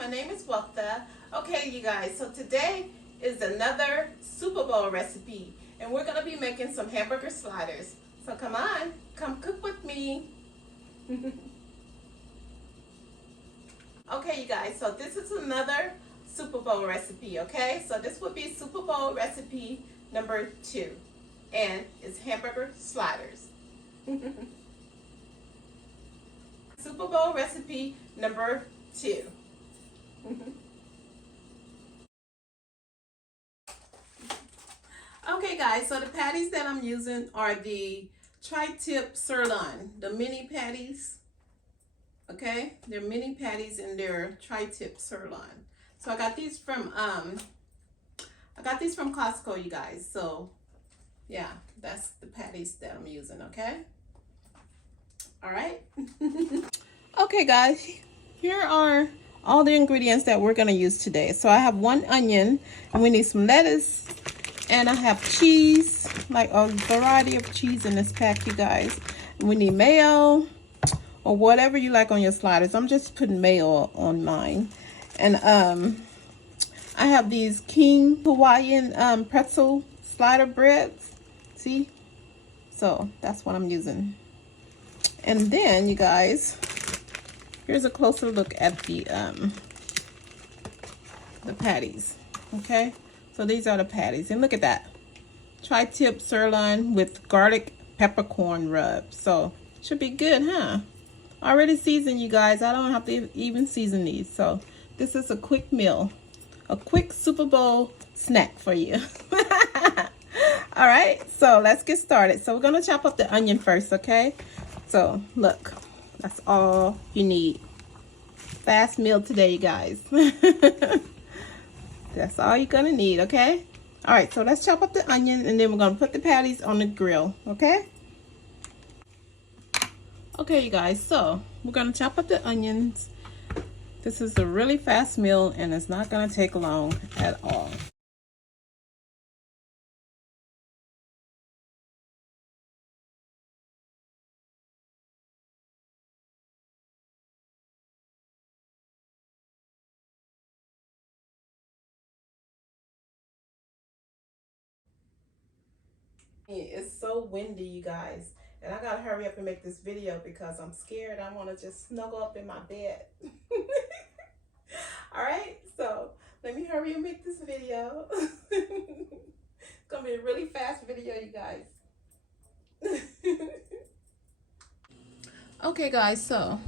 My name is Weltha. Okay, you guys, so today is another Super Bowl recipe, and we're going to be making some hamburger sliders. So come on, come cook with me. Okay, you guys, so this is another Super Bowl recipe, okay? So this would be Super Bowl recipe number 2, and it's hamburger sliders. Super Bowl recipe number 2. Okay guys, so the patties that I'm using are the tri-tip sirloin, the mini patties. Okay, they're mini patties and they're tri-tip sirloin. So I got these from Costco, you guys. So yeah, that's the patties that I'm using, okay? All right. Okay guys, here are all the ingredients that we're gonna use today. So I have 1 onion, and we need some lettuce, and I have cheese, like a variety of cheese in this pack, you guys. We need mayo, or whatever you like on your sliders. I'm just putting mayo on mine. And I have these King Hawaiian pretzel slider breads. See? So that's what I'm using. And then, you guys, here's a closer look at the patties. Okay? So these are the patties. And look at that. Tri-tip sirloin with garlic peppercorn rub. So should be good, huh? Already seasoned, you guys. I don't have to even season these. So this is a quick meal. A quick Super Bowl snack for you. All right, so let's get started. So we're going to chop up the onion first, okay? So look, that's all you need. Fast meal today, you guys. That's all you're going to need, okay? All right, so let's chop up the onion, and then we're going to put the patties on the grill, okay? Okay, you guys, so we're going to chop up the onions. This is a really fast meal, and it's not going to take long at all. It's so windy, you guys, and I gotta hurry up and make this video because I'm scared. I want to just snuggle up in my bed. All right, so let me hurry and make this video. It's gonna be a really fast video, you guys. Okay guys, so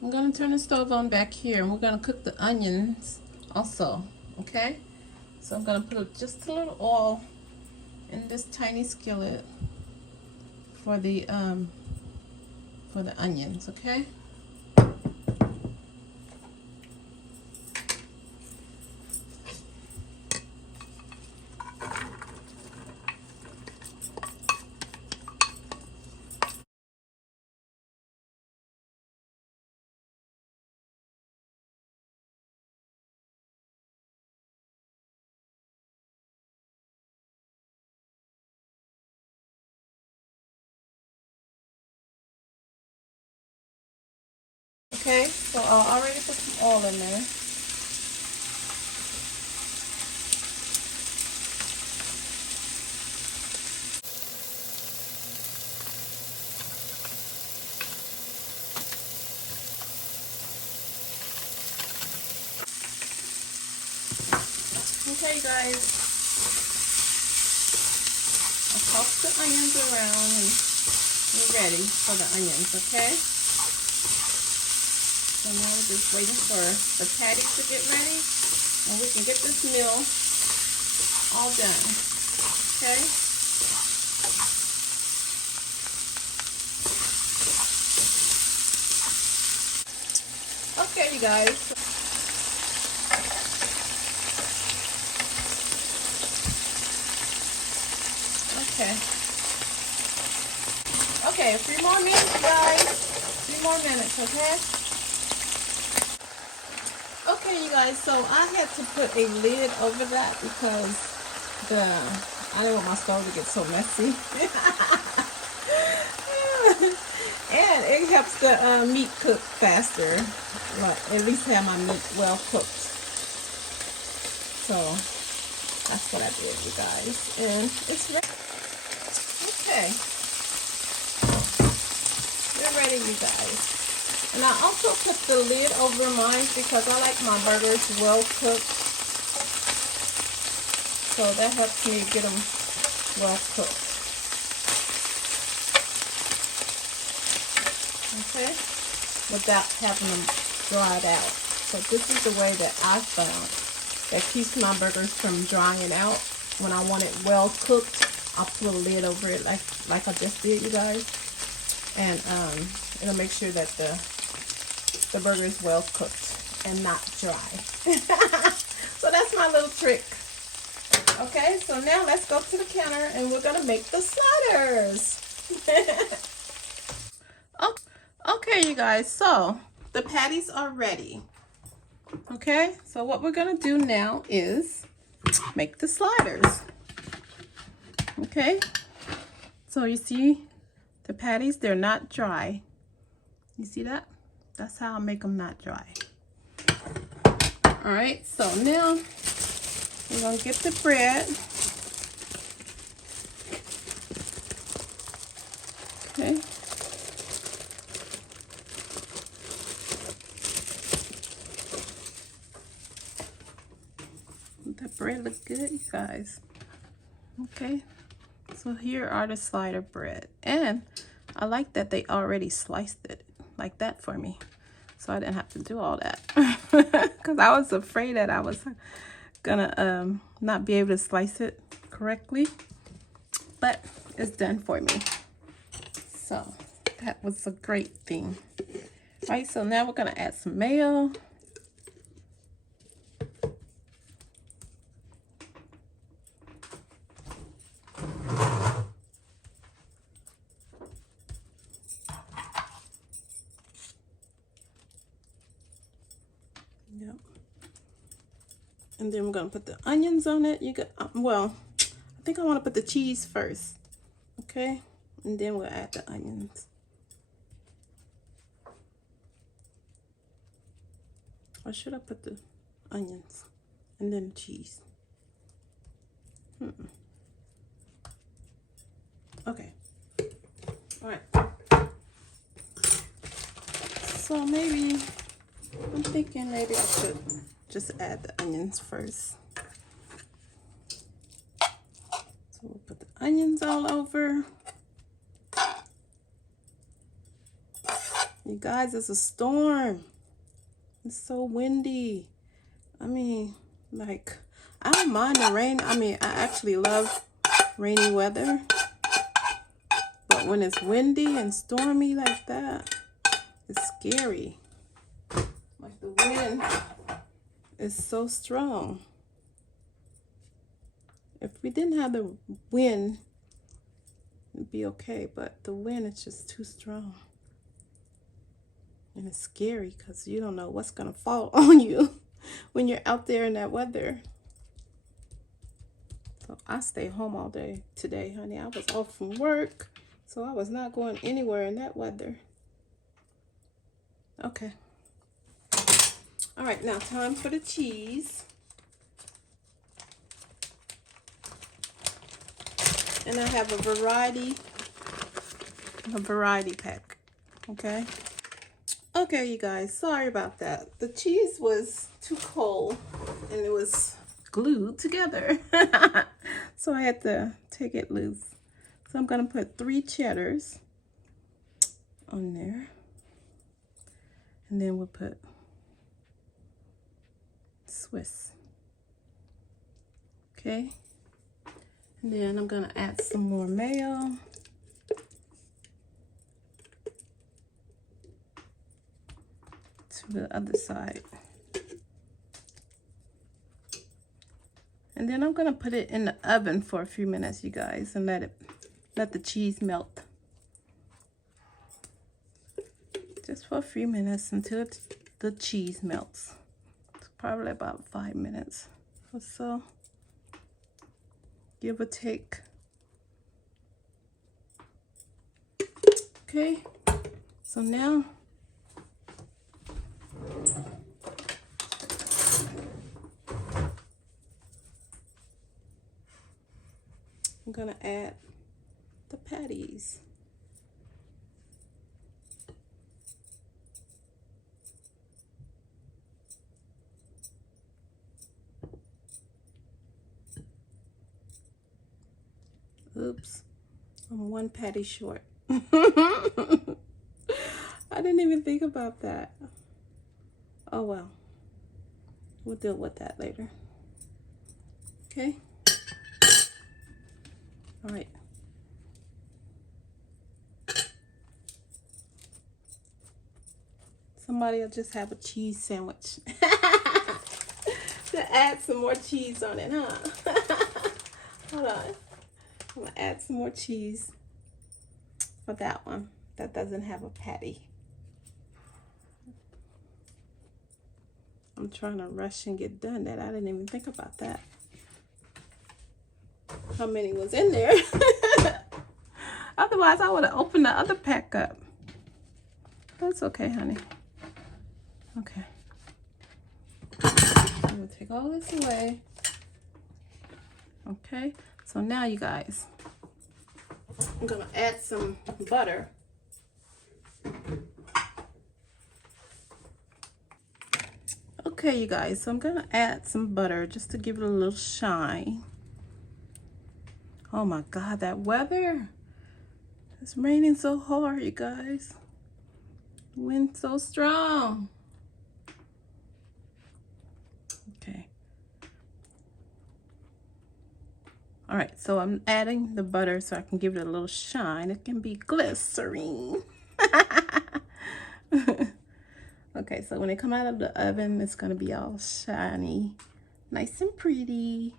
I'm gonna turn the stove on back here, and we're gonna cook the onions also. Okay, so I'm gonna put just a little oil in this tiny skillet for the onions, okay? Okay, so I already put some oil in there. Okay guys, I'll toss the onions around, and we're ready for the onions, okay? So now we're just waiting for the patties to get ready, and we can get this meal all done, okay? Okay, you guys. Okay. Okay, a few more minutes, guys. A few more minutes, okay? Okay, you guys, so I had to put a lid over that because I didn't want my stove to get so messy. And it helps the meat cook faster. well, at least have my meat well cooked. So that's what I did, you guys. And it's ready. Okay. We're ready, you guys. And I also put the lid over mine because I like my burgers well cooked. So that helps me get them well cooked. Okay? Without having them dried out. So this is the way that I found that keeps my burgers from drying out. When I want it well cooked, I'll put a lid over it like I just did, you guys. And it'll make sure that the burger is well cooked and not dry. So that's my little trick. Okay, so now let's go to the counter and we're gonna make the sliders. Okay, you guys, so the patties are ready. Okay, so what we're gonna do now is make the sliders. Okay, so you see the patties, they're not dry. You see that? That's how I make them not dry. All right, so now we're gonna get the bread. Okay. The bread looks good, you guys. Okay, so here are the slider bread. And I like that they already sliced it like that for me. So I didn't have to do all that. Because I was afraid that I was gonna not be able to slice it correctly. But it's done for me. So that was a great thing. All right, so now we're gonna add some mayo. Yep. And then we're gonna put the onions on it. You got well, I think I want to put the cheese first. Okay, and then we'll add the onions. Or should I put the onions and then the cheese? Okay. All right. So maybe I'm thinking maybe I should just add the onions first. So we'll put the onions all over. You guys, it's a storm. It's so windy. I mean, like, I don't mind the rain. I mean, I actually love rainy weather. But when it's windy and stormy like that, it's scary. Like the wind is so strong. If we didn't have the wind, it'd be okay. But the wind is just too strong. And it's scary because you don't know what's going to fall on you when you're out there in that weather. So I stay home all day today, honey. I was off from work, so I was not going anywhere in that weather. Okay. All right, now time for the cheese. And I have a variety pack, okay? Okay, you guys, sorry about that. The cheese was too cold and it was glued together. So I had to take it loose. So I'm gonna put 3 cheddars on there. And then we'll put Swiss. Okay. And then I'm gonna add some more mayo. To the other side. And then I'm gonna put it in the oven for a few minutes, you guys, and let the cheese melt. Just for a few minutes until the cheese melts. It's probably about 5 minutes or so, give or take. Okay, so now I'm gonna add the patties. Oops, I'm one patty short. I didn't even think about that. Oh well, we'll deal with that later. Okay. All right. Somebody will just have a cheese sandwich. To add some more cheese on it, huh? Hold on. I'm gonna add some more cheese for that one that doesn't have a patty. I'm trying to rush and get done that. I didn't even think about that. How many was in there? Otherwise, I would have opened the other pack up. That's okay, honey. Okay. I'm gonna take all this away. Okay, so now you guys, I'm gonna add some butter. Okay, you guys, so I'm gonna add some butter just to give it a little shine. Oh my God, that weather. It's raining so hard, you guys. The wind's so strong. Okay. All right, so I'm adding the butter so I can give it a little shine. It can be glycerine. Okay, so when it come out of the oven, it's gonna be all shiny, nice and pretty.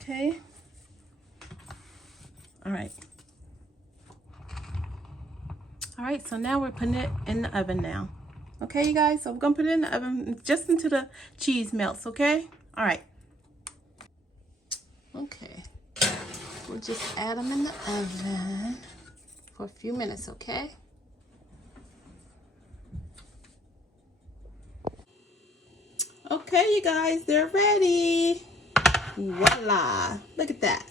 Okay. All right. All right, so now we're putting it in the oven now. Okay, you guys, so we're gonna put it in the oven just until the cheese melts, okay? All right. Okay, we'll just add them in the oven for a few minutes, okay? Okay, you guys, they're ready. Voila, look at that.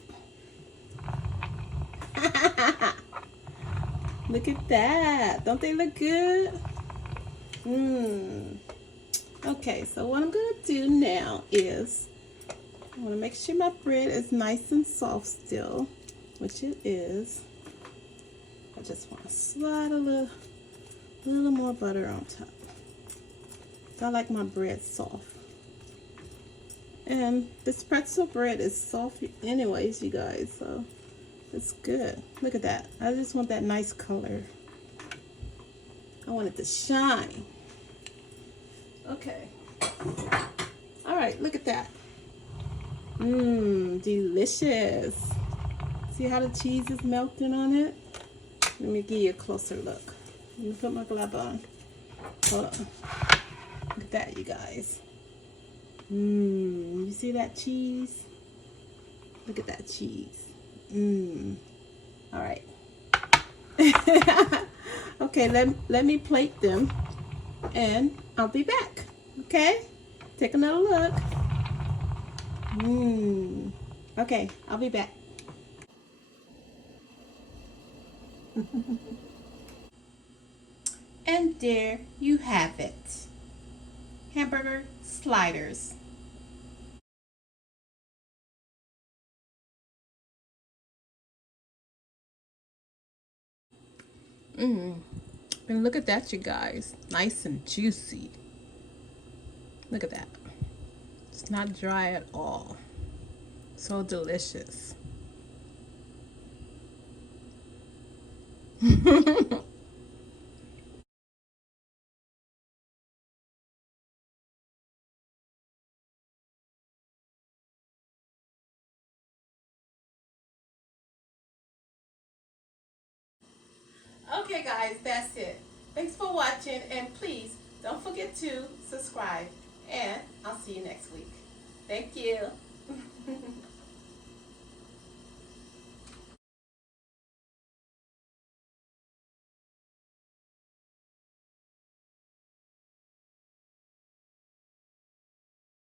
Look at that. Don't they look good? Okay, so what I'm gonna do now is I want to make sure my bread is nice and soft still, which it is. I just want to slide a little more butter on top. I like my bread soft. And this pretzel bread is soft anyways, you guys, so it's good. Look at that. I just want that nice color. I want it to shine. Okay. All right, look at that. Delicious. See how the cheese is melting on it? Let me give you a closer look. Let me put my glove on. Hold on. Look at that, you guys. You see that cheese? Look at that cheese. All right. Okay, let me plate them and I'll be back. Okay? Take another look. Okay, I'll be back. And there you have it. Hamburger sliders. And look at that, you guys. Nice and juicy. Look at that. It's not dry at all. So delicious. Okay guys, that's it. Thanks for watching, and please don't forget to subscribe, and I'll see you next week. Thank you.